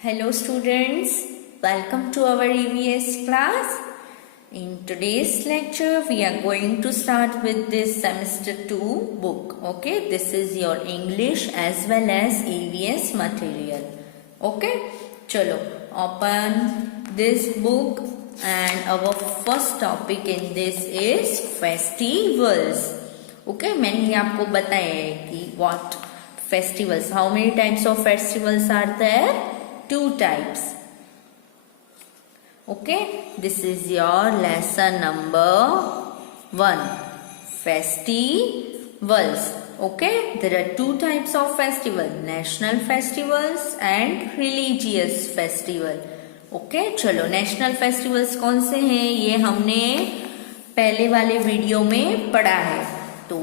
Hello students, welcome to our EVS class. In today's lecture, we are going to start with this semester 2 book. Okay, this is your English as well as EVS material. Okay, chalo, open this book and our first topic in this is festivals. Okay, मैंने आपको बताया है कि what festivals, how many types of festivals are there? 2 types. Okay, this is your lesson number 1, festivals. Okay, there are 2 types of festival, national festivals and religious festival. Okay, चलो national festivals कौन से हैं ये हमने पहले वाले video में पढ़ा है. तो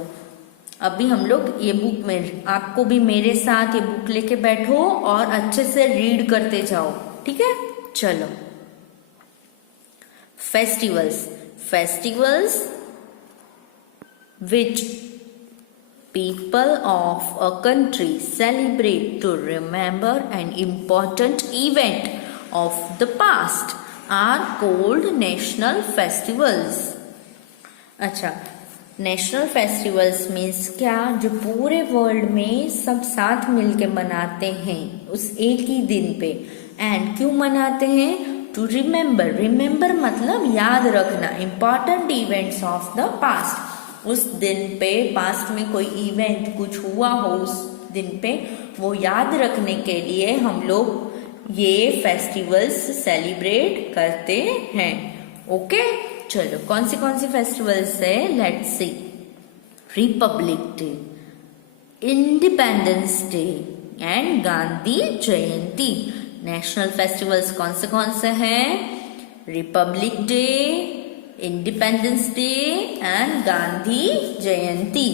अभी हम लोग ये बुक में, आपको भी मेरे साथ ये बुक लेके बैठो और अच्छे से रीड करते जाओ. ठीक है, चलो. festivals which people of a country celebrate to remember an important event of the past are called national festivals. अच्छा, नेशनल फेस्टिवल्स मीन्स क्या? जो पूरे वर्ल्ड में सब साथ मिलके मनाते हैं उस एक ही दिन पे. एंड क्यों मनाते हैं? टू रिमेम्बर मतलब याद रखना important events of the past. उस दिन पे पास्ट में कोई इवेंट कुछ हुआ हो उस दिन पे वो याद रखने के लिए हम लोग ये फेस्टिवल्स सेलिब्रेट करते हैं. ओके, चलो कौन सी फेस्टिवल्स है let's see. Republic Day, independence Day and Gandhi Jayanti. National festivals कौन से हैं? Republic Day, independence Day and Gandhi Jayanti.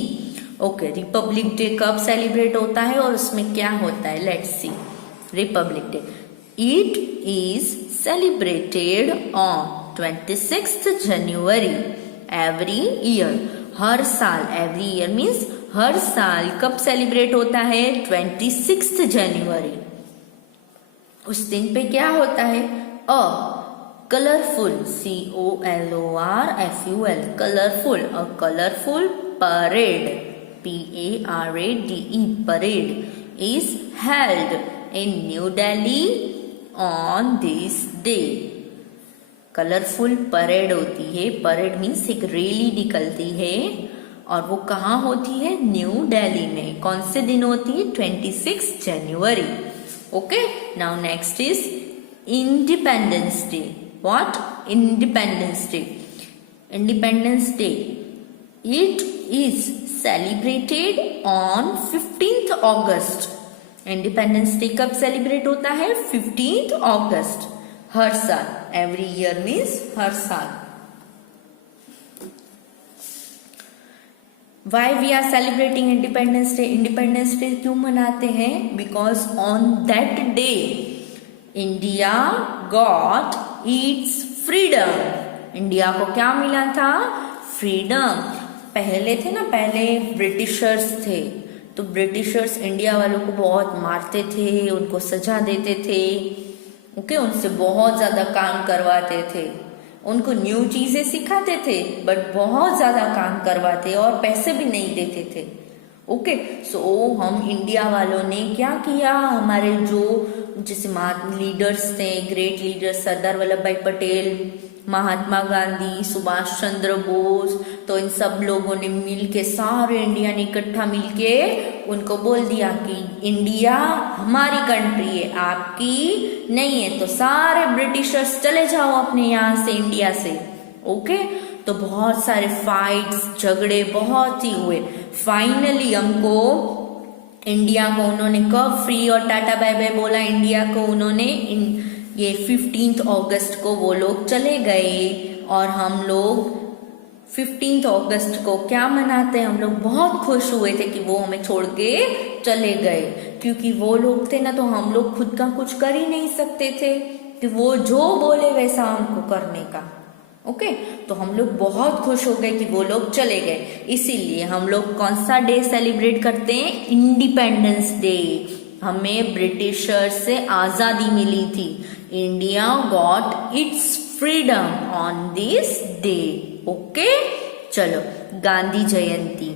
Okay, Republic day कब सेलिब्रेट होता है और उसमें क्या होता है? Let's see. Republic day, it is celebrated on 26th January every year. हर साल, every year means हर साल कब सेलिब्रेट होता है? 26th January. उस दिन पे क्या होता है? A colourful, COLORFUL, colourful, a colourful parade, PARADE, parade is held in New Delhi on this day. Colourful parade होती है. परेड मीन्स एक रैली निकलती है और वो कहाँ होती है? न्यू दिल्ली में. कौन से दिन होती है? 26 जनवरी. Okay, now next is Independence Day. What? Independence day. Independence Day it is celebrated on 15th August. Independence Day कब सेलिब्रेट होता है? 15th अगस्त. हर साल, एवरी ईयर मीन्स हर साल. Why we are celebrating independence day? Independence day क्यों मनाते हैं? Because on that day India got its freedom. India को क्या मिला था? फ्रीडम. पहले थे ना, पहले ब्रिटिशर्स थे तो ब्रिटिशर्स इंडिया वालों को बहुत मारते थे, उनको सजा देते थे. ओके, उनसे बहुत ज्यादा काम करवाते थे, उनको न्यू चीजें सिखाते थे बट बहुत ज्यादा काम करवाते और पैसे भी नहीं देते थे. ओके, सो हम इंडिया वालों ने क्या किया? हमारे जो जैसे लीडर्स थे, ग्रेट लीडर्स, सरदार वल्लभ भाई पटेल, महात्मा गांधी, सुभाष चंद्र बोस, तो इन सब लोगों ने मिलके, सारे इंडिया ने इकट्ठा मिलके उनको बोल दिया कि इंडिया हमारी कंट्री है, आपकी नहीं है, तो सारे ब्रिटिशर्स चले जाओ अपने यहाँ से, इंडिया से. ओके, तो बहुत सारे फाइट्स, झगड़े बहुत ही हुए. फाइनली हमको इंडिया को उन्होंने कब फ्री और टाटा बाय बाय बोला इंडिया को? उन्होंने ये 15th अगस्त को वो लोग चले गए और हम लोग 15th अगस्त को क्या मनाते हैं? हम लोग बहुत खुश हुए थे कि वो हमें छोड़ के चले गए, क्योंकि वो लोग थे ना, तो हम लोग खुद का कुछ कर ही नहीं सकते थे कि वो जो बोले वैसा हमको करने का. ओके, तो हम लोग बहुत खुश हो गए कि वो लोग चले गए. इसीलिए हम लोग कौन सा डे सेलिब्रेट करते हैं? Independence day. हमें ब्रिटिशर से आज़ादी मिली थी। India got its freedom on this day. Okay, चलो Gandhi Jayanti.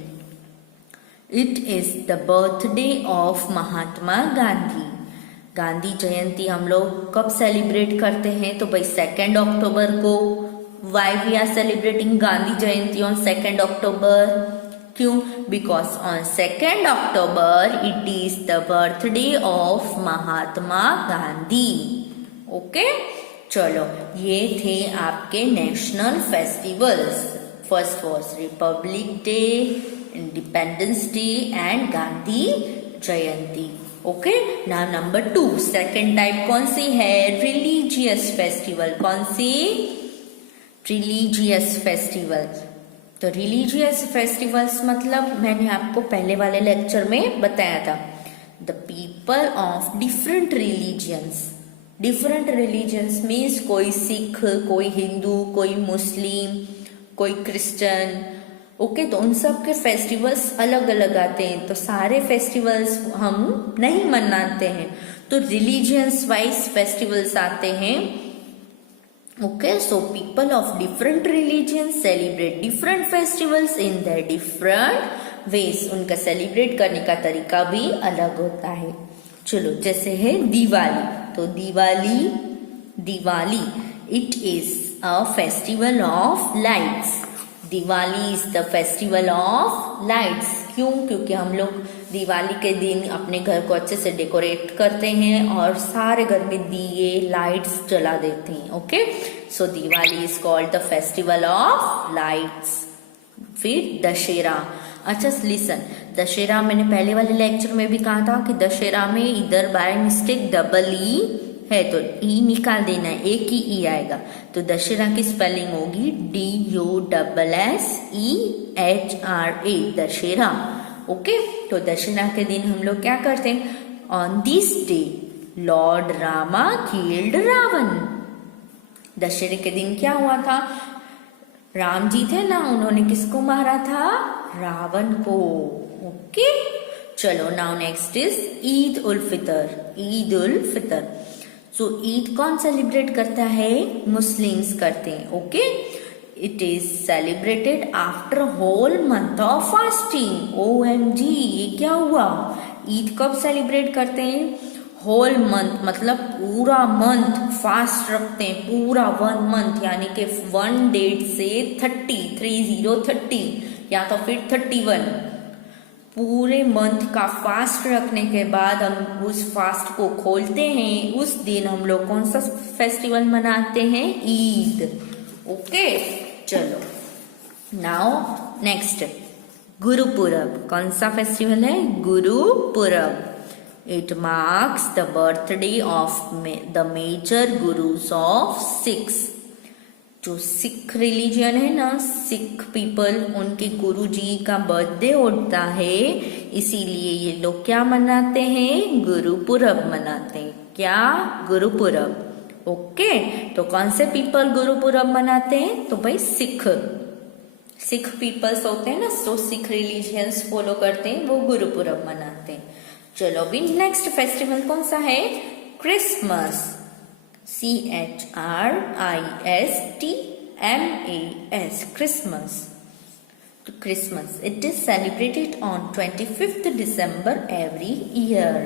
It is the birthday of Mahatma Gandhi. Gandhi Jayanti हम लोग कब सेलिब्रेट करते हैं? तो भाई 2 अक्टूबर को। Why we are celebrating Gandhi Jayanti on 2 October? क्यों? Because on 2 October it is the birthday of Mahatma Gandhi. Okay, चलो ये थे आपके national festivals. First was Republic Day, independence Day and Gandhi Jayanti. Okay, now number 2, second type कौन सी है? Religious festival. कौन सी? Religious festival. तो रिलीजियस फेस्टिवल्स मतलब मैंने आपको पहले वाले लेक्चर में बताया था, the people of different religions. Different religions means कोई सिख, कोई हिंदू, कोई मुस्लिम, कोई क्रिश्चियन। ओके, तो उन सब के फेस्टिवल्स अलग अलग आते हैं, तो सारे फेस्टिवल्स हम नहीं मनाते हैं, तो रिलीजियंस वाइज फेस्टिवल्स आते हैं। Okay, so people of different religions celebrate different festivals in the different ways. उनका सेलिब्रेट करने का तरीका भी अलग होता है। चलो, जैसे है दिवाली। तो Diwali it is a festival of lights. Diwali is the festival of lights. क्यों? क्योंकि हम लोग दिवाली के दिन अपने घर को अच्छे से डेकोरेट करते हैं और सारे घर में दिए लाइट्स जला देते हैं। Okay, so Diwali is called the festival of lights. फिर दशहरा। अच्छा लिसन, दशहरा मैंने पहले वाले लेक्चर में भी कहा था कि दशहरा में इधर बाय मिस्टेक डबल ई है, तो ई निकाल देना है, एक ही ई आएगा। तो दशहरा की स्पेलिंग होगी DUSSEHRA, दशहरा। ओके, तो दशहरा के दिन हम लोग क्या करते हैं? On this day lord Rama killed Ravana. दशहरे के दिन क्या हुआ था? राम जी थे ना, उन्होंने किसको मारा था? रावण को। ओके, चलो now next is Eid ul Fitr. Eid ul Fitr, so Eid कौन सेलिब्रेट करता है? मुस्लिम्स करते हैं। Okay, it is celebrated after whole month of fasting. OMG, ये क्या हुआ? ईद कब सेलिब्रेट करते हैं? होल मंथ, मतलब पूरा मंथ फास्ट रखते हैं, पूरा 1 मंथ, यानी कि 1 डेट से 30 या तो फिर 31 पूरे मंथ का फास्ट रखने के बाद हम उस फास्ट को खोलते हैं। उस दिन हम लोग कौन सा फेस्टिवल मनाते हैं? ईद। ओके, चलो नाउ नेक्स्ट गुरुपुरब। कौन सा फेस्टिवल है? Gurpurab. It marks the birthday of the major gurus of Sikhs. जो सिख रिलीजन है ना, सिख पीपल, उनके गुरु जी का बर्थडे होता है, इसीलिए ये लोग क्या मनाते हैं? गुरुपुरब मनाते हैं। क्या? गुरुपुरब। ओके, तो कौन से पीपल गुरुपुरब मनाते हैं? तो भाई सिख पीपल्स होते हैं ना, तो सिख रिलीजियंस फॉलो करते हैं, वो गुरुपुरब मनाते हैं। चलो अभी नेक्स्ट फेस्टिवल कौन सा है? क्रिसमस। CHRISTMAS, Christmas. तो Christmas it is celebrated on 25th December every year.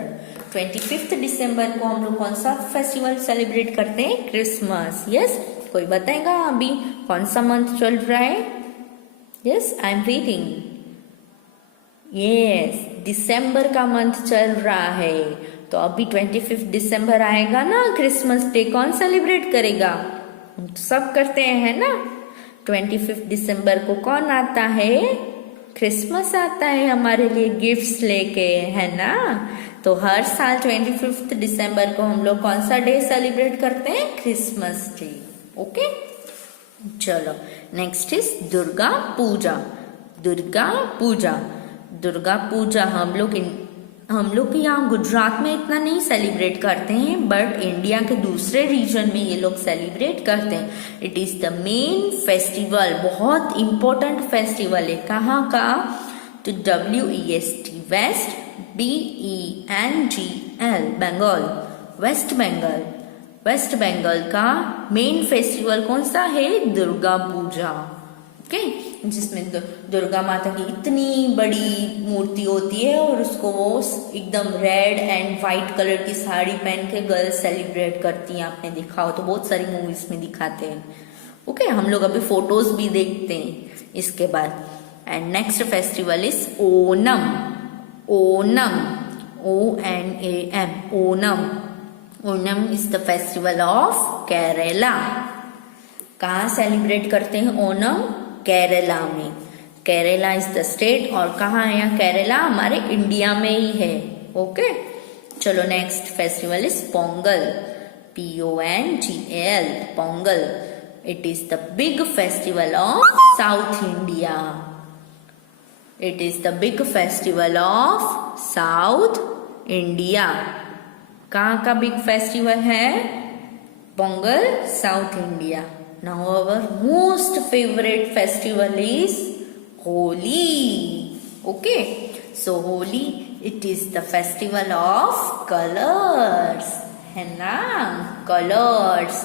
25th December को हम लोग कौन सा फेस्टिवल सेलिब्रेट करते हैं? क्रिसमस। यस, कोई बताएगा अभी कौन सा मंथ चल रहा है? Yes, I am reading. Yes, दिसंबर का मंथ चल रहा है, तो अभी 25 दिसंबर आएगा ना, क्रिसमस डे कौन सेलिब्रेट करेगा? सब करते हैं ना। 25 दिसंबर को कौन आता है? क्रिसमस आता है हमारे लिए गिफ्ट्स लेके, है ना। तो हर साल 25 दिसंबर को हम लोग कौन सा डे सेलिब्रेट करते हैं? Christmas day. ओके, चलो नेक्स्ट इज दुर्गा पूजा। दुर्गा पूजा हम लोग यहाँ गुजरात में इतना नहीं सेलिब्रेट करते हैं, बट इंडिया के दूसरे रीजन में ये लोग सेलिब्रेट करते हैं। It is the main festival, बहुत इंपॉर्टेंट फेस्टिवल है। कहाँ का? तो WEST, West BENGL, Bengal, West Bengal. West Bengal का मेन फेस्टिवल कौन सा है? दुर्गा पूजा। ओके, जिसमें दुर्गा माता की इतनी बड़ी मूर्ति होती है और उसको वो एकदम रेड एंड वाइट कलर की साड़ी पहन के गर्ल्स सेलिब्रेट करती हैं। आपने देखा हो तो बहुत सारी मूवीज में दिखाते हैं। ओके, हम लोग अभी फोटोज भी देखते हैं इसके बाद। And next festival is Onam. Onam, ONAM, Onam. Onam is the festival of Kerala. कहाँ सेलिब्रेट करते हैं ओनम? केरला में। केरला इज द स्टेट, और कहाँ है यहाँ केरला? हमारे इंडिया में ही है। ओके, चलो next festival is Pongal, PONGAL, Pongal. It is the big festival of south India. It is the big festival of south India. कहाँ का बिग फेस्टिवल है? Pongal, south India. Now our most favorite festival is Holi. Okay, so Holi, it is the festival of colors, है ना? Colors,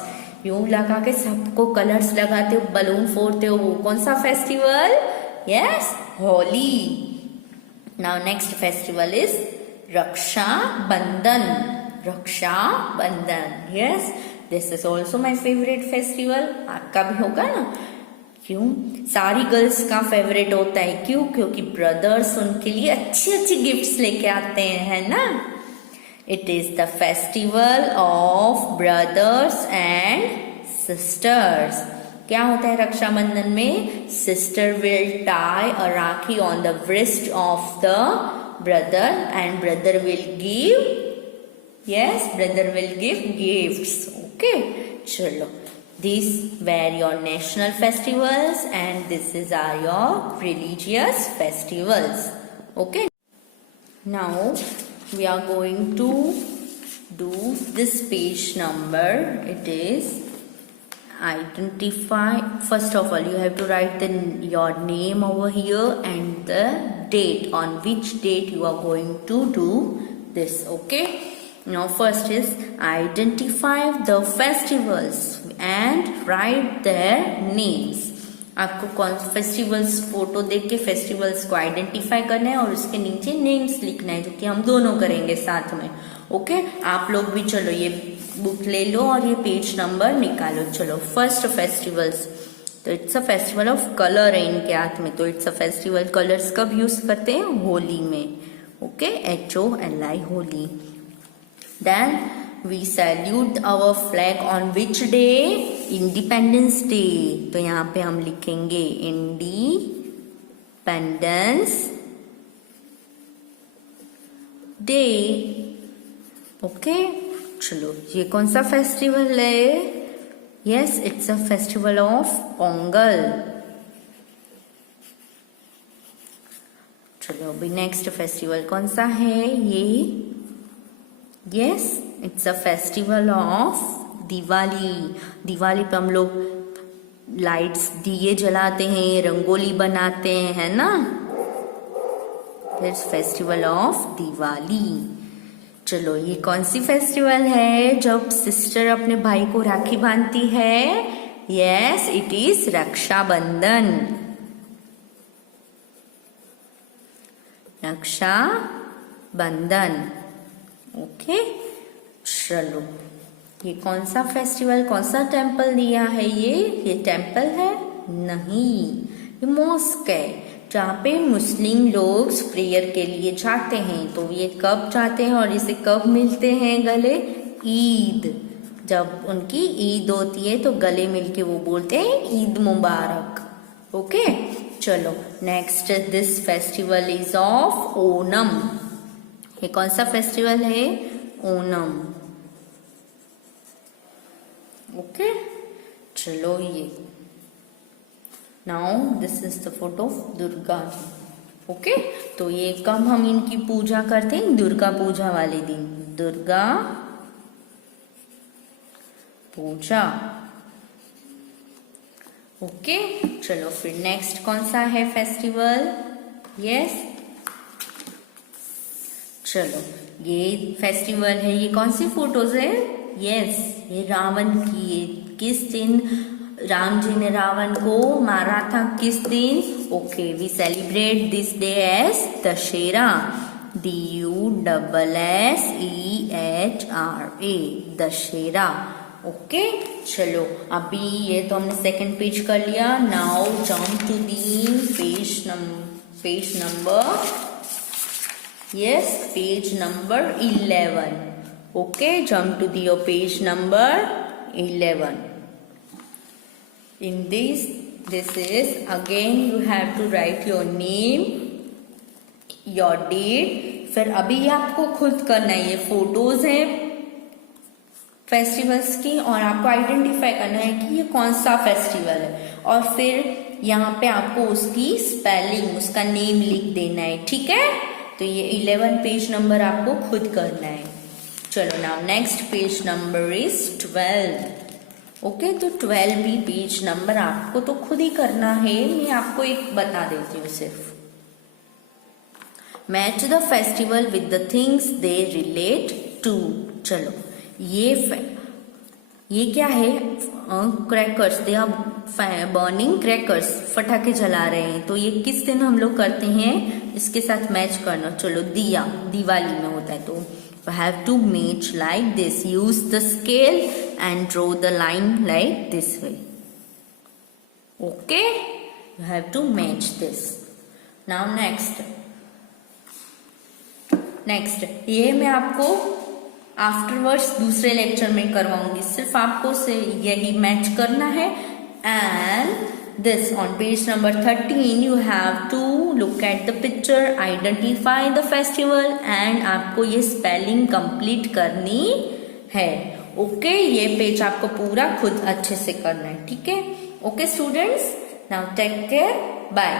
यूं लगा के सबको colours लगाते हो, बलून फोड़ते हो, वो कौन सा festival? Yes, Holi. Now next festival is Raksha Bandhan. Raksha Bandhan, yes. This is also my favourite festival. आपका भी होगा ना? क्यों? सारी गर्ल्स का फेवरेट होता है। क्यों? क्योंकि ब्रदर्स उनके लिए अच्छी अच्छी गिफ्ट्स लेके आते हैं, है ना? It is the festival of brothers and sisters. क्या होता है रक्षाबंधन में? Sister will tie a rakhi on the wrist of the brother and brother will give, yes, brother will give gifts. Okay, chalo, these were your national festivals and this is are your religious festivals. Okay, now we are going to do this page number. It is identify. First of all, you have to write your name over here and the date, on which date you are going to do this. Okay, now first is identify the festivals and write their names. आपको कौन festivals photo देख के festivals को identify करना है और उसके नीचे नेम्स लिखना है, जो कि हम दोनों करेंगे साथ में। ओके, आप लोग भी चलो ये बुक ले लो और ये पेज नंबर निकालो। चलो, फर्स्ट फेस्टिवल्स, तो it's a festival of colour है इनके हाथ में, तो इट्स अ फेस्टिवल कलर्स कब यूज करते हैं? होली में। Okay, HOLI, Holi. Then we salute our flag on which day? Independence Day. तो यहाँ पे हम लिखेंगे Independence Day. ओके, चलो, ये कौन सा फेस्टिवल है? Yes, it's a festival of Pongal. चलो, अभी नेक्स्ट फेस्टिवल कौन सा है? ये yes, it's a festival of Diwali. Diwali पे हम लोग लाइट्स, दिए जलाते हैं, रंगोली बनाते हैं, है ना? It's festival of Diwali. चलो, ये कौन सी फेस्टिवल है जब सिस्टर अपने भाई को राखी बांधती है? Yes, it is Rakshabandhan. Rakshabandhan. Okay, चलो, ये कौन सा फेस्टिवल, कौन सा टेम्पल दिया है? ये टेम्पल है? नहीं, ये मॉस्क है, जहाँ पे मुस्लिम लोग प्रेयर के लिए जाते हैं। तो ये कब जाते हैं और इसे कब मिलते हैं गले? ईद, जब उनकी ईद होती है तो गले मिलके वो बोलते हैं ईद मुबारक। ओके, चलो, next this festival is of Onam. ये कौन सा फेस्टिवल है? ओनम। ओके, चलो, ये now this is the photo of Durga ji. Okay, तो ये कब हम इनकी पूजा करते हैं? दुर्गा पूजा वाले दिन, दुर्गा पूजा। ओके, चलो, फिर नेक्स्ट कौन सा है फेस्टिवल? यस, चलो, ये फेस्टिवल है, ये कौन सी फोटोज है? यस, ये रावण की है। किस दिन राम जी ने रावण को मारा था? किस दिन? Okay, we celebrate this day as Dussehra, DUSSEHRA, Dussehra. Okay, चलो अभी ये तो हमने सेकंड पेज कर लिया। Now jump to the page number page number 11. Okay, jump to your page number 11. In this is again you have to write your name, your date. फिर अभी आपको खुद करना है, ये फोटोज हैं फेस्टिवल्स की और आपको आइडेंटिफाई करना है कि ये कौन सा फेस्टिवल है और फिर यहाँ पे आपको उसकी स्पेलिंग, उसका नेम लिख देना है। ठीक है, तो ये 11 पेज नंबर आपको खुद करना है। चलो now next page number is 12। Okay, तो 12 भी पेज नंबर आपको तो खुद ही करना है। मैं आपको एक बता देती हूँ सिर्फ। Match the festival with the things they relate to. चलो, ये क्या है? Crackers, they are burning crackers, फटाके जला रहे हैं। तो ये किस दिन हम लोग करते हैं? इसके साथ मैच करना। चलो, दिवाली में होता है। तो you have to match like this. Use the scale and draw the line like this way. Okay, you have to match this. Now next ये मैं आपको आफ्टरवर्ड्स दूसरे लेक्चर में करवाऊंगी। सिर्फ आपको से यही मैच करना है। And this on page number 13 you have to look at the picture, identify the festival and आपको ये स्पेलिंग कंप्लीट करनी है। ओके, ये पेज आपको पूरा खुद अच्छे से करना है। ठीक है, okay students, now take care, bye.